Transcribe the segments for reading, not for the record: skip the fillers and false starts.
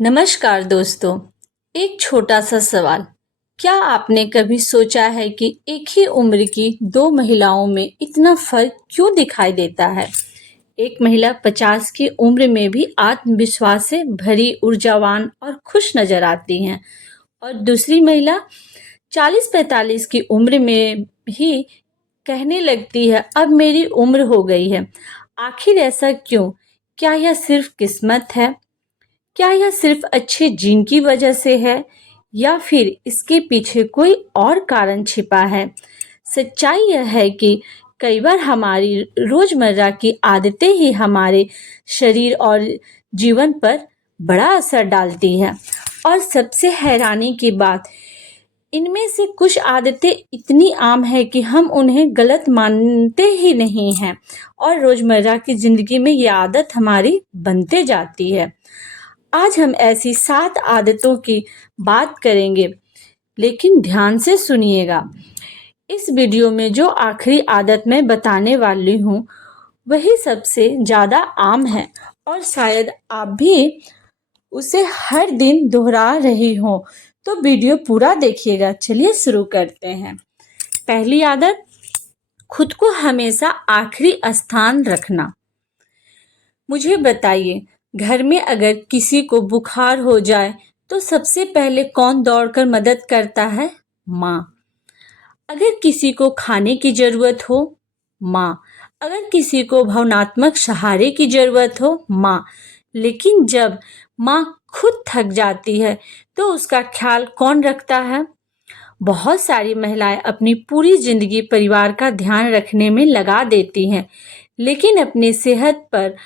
नमस्कार दोस्तों। एक छोटा सा सवाल। क्या आपने कभी सोचा है कि एक ही उम्र की दो महिलाओं में इतना फर्क क्यों दिखाई देता है? एक महिला 50 की उम्र में भी आत्मविश्वास से भरी, ऊर्जावान और खुश नजर आती हैं और दूसरी महिला 40-45 की उम्र में भी कहने लगती है, अब मेरी उम्र हो गई है। आखिर ऐसा क्यों? क्या यह सिर्फ किस्मत है? क्या यह सिर्फ अच्छे जीन की वजह से है या फिर इसके पीछे कोई और कारण छिपा है? सच्चाई यह है कि कई बार हमारी रोजमर्रा की आदतें ही हमारे शरीर और जीवन पर बड़ा असर डालती है। और सबसे हैरानी की बात, इनमें से कुछ आदतें इतनी आम है कि हम उन्हें गलत मानते ही नहीं हैं और रोजमर्रा की जिंदगी में ये आदत हमारी बनते जाती है। आज हम ऐसी 7 आदतों की बात करेंगे, लेकिन ध्यान से सुनिएगा। इस वीडियो में जो आखिरी आदत मैं बताने वाली हूँ, वही सबसे ज़्यादा आम है और शायद आप भी उसे हर दिन दोहरा रही हो। तो वीडियो पूरा देखिएगा। चलिए शुरू करते हैं। पहली आदत, खुद को हमेशा आखिरी स्थान रखना। मुझे बताइए, घर में अगर किसी को बुखार हो जाए तो सबसे पहले कौन दौड़कर मदद करता है? माँ। अगर किसी को खाने की जरूरत हो, माँ। अगर किसी को भावनात्मक सहारे की जरूरत हो, माँ। लेकिन जब माँ खुद थक जाती है तो उसका ख्याल कौन रखता है? बहुत सारी महिलाएं अपनी पूरी जिंदगी परिवार का ध्यान रखने में लगा देती हैं, लेकिन अपनी सेहत पर,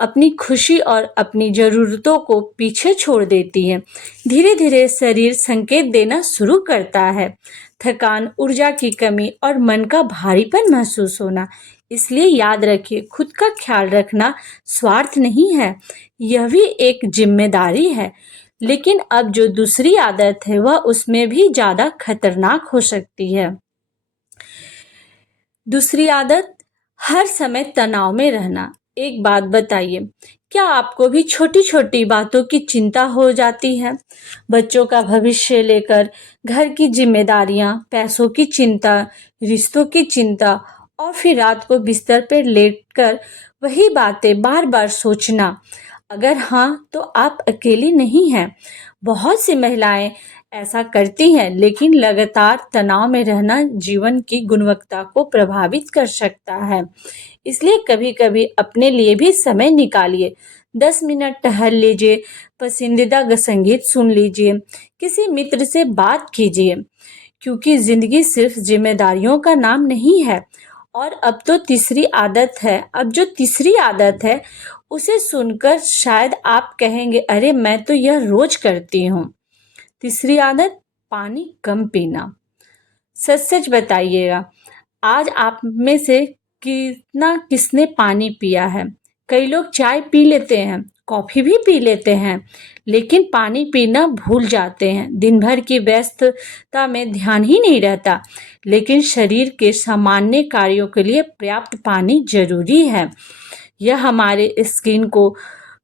अपनी खुशी और अपनी ज़रूरतों को पीछे छोड़ देती हैं। धीरे धीरे शरीर संकेत देना शुरू करता है, थकान, ऊर्जा की कमी और मन का भारीपन महसूस होना। इसलिए याद रखिए, खुद का ख्याल रखना स्वार्थ नहीं है, यह भी एक जिम्मेदारी है। लेकिन अब जो दूसरी आदत है वह उसमें भी ज़्यादा खतरनाक हो सकती है। दूसरी आदत, हर समय तनाव में रहना। एक बात बताइए, क्या आपको भी छोटी छोटी बातों की चिंता हो जाती है? बच्चों का भविष्य लेकर, घर की जिम्मेदारियां, पैसों की चिंता, रिश्तों की चिंता और फिर रात को बिस्तर पर लेटकर वही बातें बार बार सोचना। अगर हाँ, तो आप अकेली नहीं हैं। बहुत सी महिलाएं ऐसा करती हैं, लेकिन लगातार तनाव में रहना जीवन की गुणवत्ता को प्रभावित कर सकता है। इसलिए कभी कभी अपने लिए भी समय निकालिए। 10 मिनट टहल लीजिए, पसंदीदा संगीत सुन लीजिए, किसी मित्र से बात कीजिए, क्योंकि जिंदगी सिर्फ जिम्मेदारियों का नाम नहीं है। और अब जो तीसरी आदत है उसे सुनकर शायद आप कहेंगे, अरे मैं तो यह रोज करती हूँ। तीसरी आदत, पानी कम पीना। सच सच बताइएगा, आज आप में से किसने पानी पिया है? कई लोग चाय पी लेते हैं, कॉफी भी पी लेते हैं, लेकिन पानी पीना भूल जाते हैं। दिन भर की व्यस्तता में ध्यान ही नहीं रहता। लेकिन शरीर के सामान्य कार्यों के लिए पर्याप्त पानी जरूरी है। यह हमारे स्किन को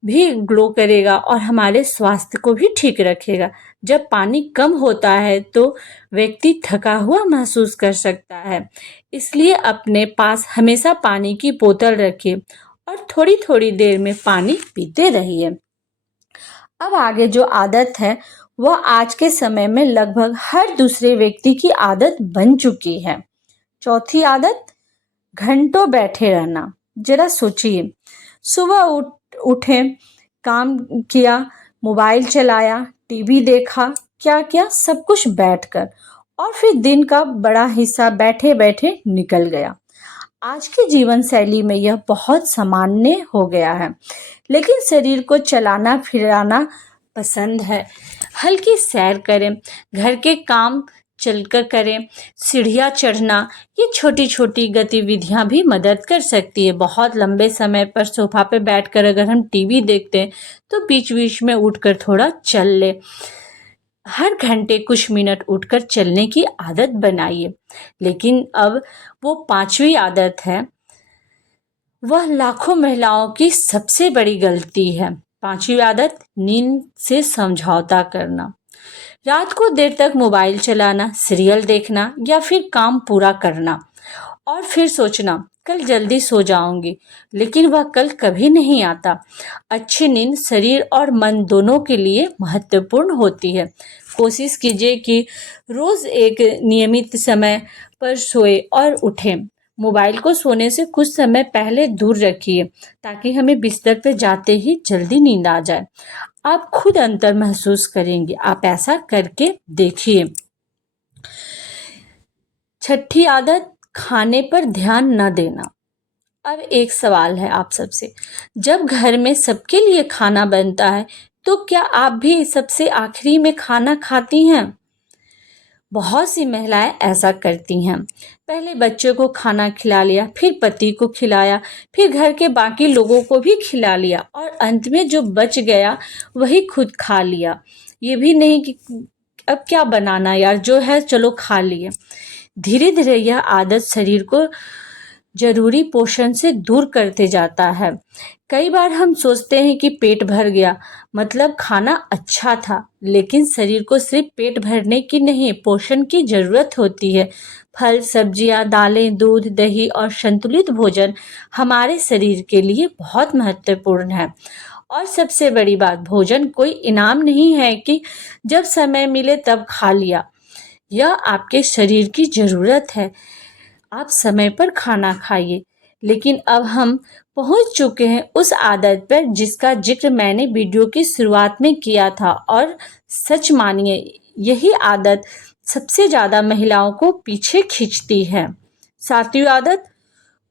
भी ग्लो करेगा और हमारे स्वास्थ्य को भी ठीक रखेगा। जब पानी कम होता है तो व्यक्ति थका हुआ महसूस कर सकता है। इसलिए अपने पास हमेशा पानी की बोतल रखिए और थोड़ी थोड़ी देर में पानी पीते रहिए। अब आगे जो आदत है वह आज के समय में लगभग हर दूसरे व्यक्ति की आदत बन चुकी है। चौथी आदत, घंटों बैठे रहना। जरा सोचिए, सुबह उठे, काम किया, मोबाइल चलाया, टीवी देखा, क्या क्या, सब कुछ बैठकर, और फिर दिन का बड़ा हिस्सा बैठे बैठे निकल गया। आज की जीवन शैली में यह बहुत सामान्य हो गया है, लेकिन शरीर को चलाना फिराना पसंद है। हल्की सैर करें, घर के काम चलकर करें, सीढ़ियाँ चढ़ना, ये छोटी छोटी गतिविधियां भी मदद कर सकती है। बहुत लंबे समय पर सोफा पे बैठकर अगर हम टीवी देखते हैं तो बीच बीच में उठकर थोड़ा चल ले। हर घंटे कुछ मिनट उठकर चलने की आदत बनाइए। लेकिन अब वो पांचवी आदत है, वह लाखों महिलाओं की सबसे बड़ी गलती है। 5वीं आदत, नींद से समझौता करना। रात को देर तक मोबाइल चलाना, सीरियल देखना या फिर काम पूरा करना और फिर सोचना कल जल्दी सो जाऊंगी, लेकिन वह कल कभी नहीं आता। अच्छी नींद शरीर और मन दोनों के लिए महत्वपूर्ण होती है। कोशिश कीजिए कि रोज एक नियमित समय पर सोए और उठें। मोबाइल को सोने से कुछ समय पहले दूर रखिए ताकि हमें बिस्तर पर जाते ही जल्दी नींद आ जाए। आप खुद अंतर महसूस करेंगे, आप ऐसा करके देखिए। 6ठी आदत, खाने पर ध्यान न देना। अब एक सवाल है आप सबसे, जब घर में सबके लिए खाना बनता है तो क्या आप भी सबसे आखिरी में खाना खाती हैं? बहुत सी महिलाएं ऐसा करती हैं। पहले बच्चों को खाना खिला लिया, फिर पति को खिलाया, फिर घर के बाकी लोगों को भी खिला लिया और अंत में जो बच गया वही खुद खा लिया। ये भी नहीं कि अब क्या बनाना यार, जो है चलो खा लिए। धीरे धीरे यह आदत शरीर को जरूरी पोषण से दूर करते जाता है। कई बार हम सोचते हैं कि पेट भर गया, मतलब खाना अच्छा था, लेकिन शरीर को सिर्फ पेट भरने की नहीं, पोषण की जरूरत होती है। फल, सब्जियां, दालें, दूध, दही और संतुलित भोजन हमारे शरीर के लिए बहुत महत्वपूर्ण है। और सबसे बड़ी बात, भोजन कोई इनाम नहीं है कि जब समय मिले तब खा लिया। यह आपके शरीर की जरूरत है। आप समय पर खाना खाइए। लेकिन अब हम पहुंच चुके हैं उस आदत पर जिसका जिक्र मैंने वीडियो की शुरुआत में किया था, और सच मानिए यही आदत सबसे ज्यादा महिलाओं को पीछे खींचती है। 7वीं आदत,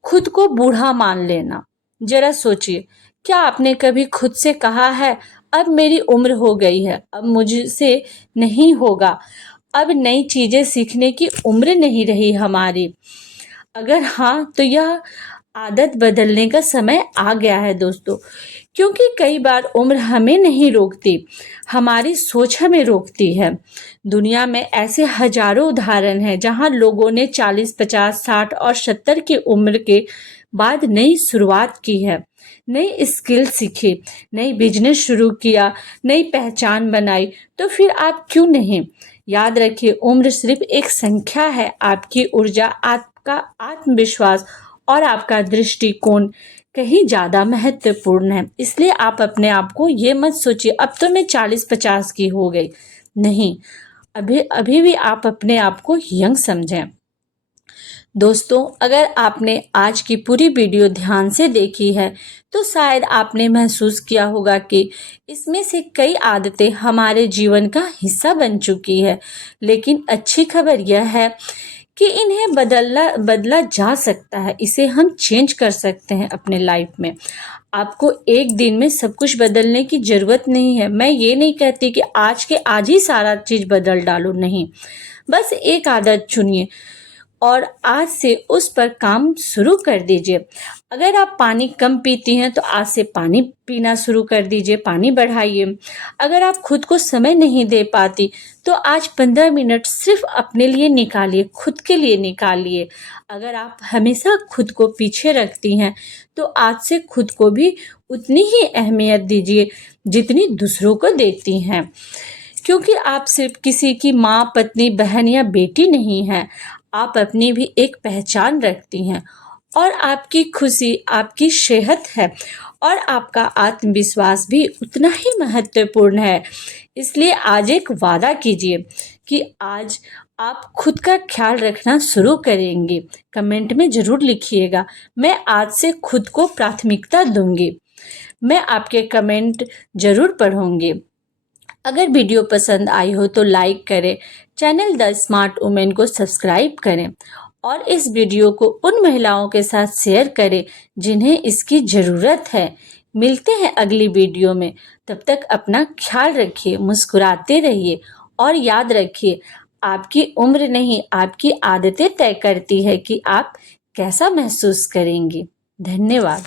खुद को बूढ़ा मान लेना। जरा सोचिए, क्या आपने कभी खुद से कहा है अब मेरी उम्र हो गई है, अब मुझसे नहीं होगा, अब नई चीजें सीखने की उम्र नहीं रही हमारी? अगर हाँ, तो यह आदत बदलने का समय आ गया है दोस्तों। क्योंकि कई बार उम्र हमें नहीं रोकती, हमारी सोच हमें रोकती है। दुनिया में ऐसे हजारों उदाहरण हैं जहां लोगों ने 40, 50, 60 और 70 की उम्र के बाद नई शुरुआत की है, नई स्किल सीखी, नई बिजनेस शुरू किया, नई पहचान बनाई। तो फिर आप क्यों नहीं? याद रखिए, उम्र सिर्फ एक संख्या है। आपकी ऊर्जा, आपका आत्मविश्वास और आपका दृष्टिकोण कहीं ज्यादा महत्वपूर्ण है। इसलिए आप अपने आप को ये मत सोचिए अब तो मैं 40-50 की हो गई। नहीं, अभी भी आप अपने आप को यंग समझें। दोस्तों, अगर आपने आज की पूरी वीडियो ध्यान से देखी है तो शायद आपने महसूस किया होगा कि इसमें से कई आदतें हमारे जीवन का हिस्सा बन चुकी है। लेकिन अच्छी खबर यह है कि इन्हें बदला जा सकता है। इसे हम चेंज कर सकते हैं अपने लाइफ में। आपको एक दिन में सब कुछ बदलने की जरूरत नहीं है। मैं ये नहीं कहती कि आज के आज ही सारा चीज बदल डालो, नहीं। बस एक आदत चुनिए और आज से उस पर काम शुरू कर दीजिए। अगर आप पानी कम पीती हैं तो आज से पानी पीना शुरू कर दीजिए, पानी बढ़ाइए। अगर आप खुद को समय नहीं दे पाती तो आज 15 मिनट सिर्फ अपने लिए निकालिए, खुद के लिए निकालिए। अगर आप हमेशा खुद को पीछे रखती हैं तो आज से खुद को भी उतनी ही अहमियत दीजिए जितनी दूसरों को देती हैं। क्योंकि आप सिर्फ किसी की माँ, पत्नी, बहन या बेटी नहीं हैं, आप अपनी भी एक पहचान रखती हैं। और आपकी खुशी आपकी सेहत है और आपका आत्मविश्वास भी उतना ही महत्वपूर्ण है। इसलिए आज एक वादा कीजिए कि आज आप खुद का ख्याल रखना शुरू करेंगे। कमेंट में जरूर लिखिएगा, मैं आज से खुद को प्राथमिकता दूंगी। मैं आपके कमेंट जरूर पढ़ूंगी। अगर वीडियो पसंद आई हो तो लाइक करें, चैनल द स्मार्ट वुमेन को सब्सक्राइब करें और इस वीडियो को उन महिलाओं के साथ शेयर करें जिन्हें इसकी ज़रूरत है। मिलते हैं अगली वीडियो में, तब तक अपना ख्याल रखिए, मुस्कुराते रहिए और याद रखिए, आपकी उम्र नहीं आपकी आदतें तय करती है कि आप कैसा महसूस करेंगी। धन्यवाद।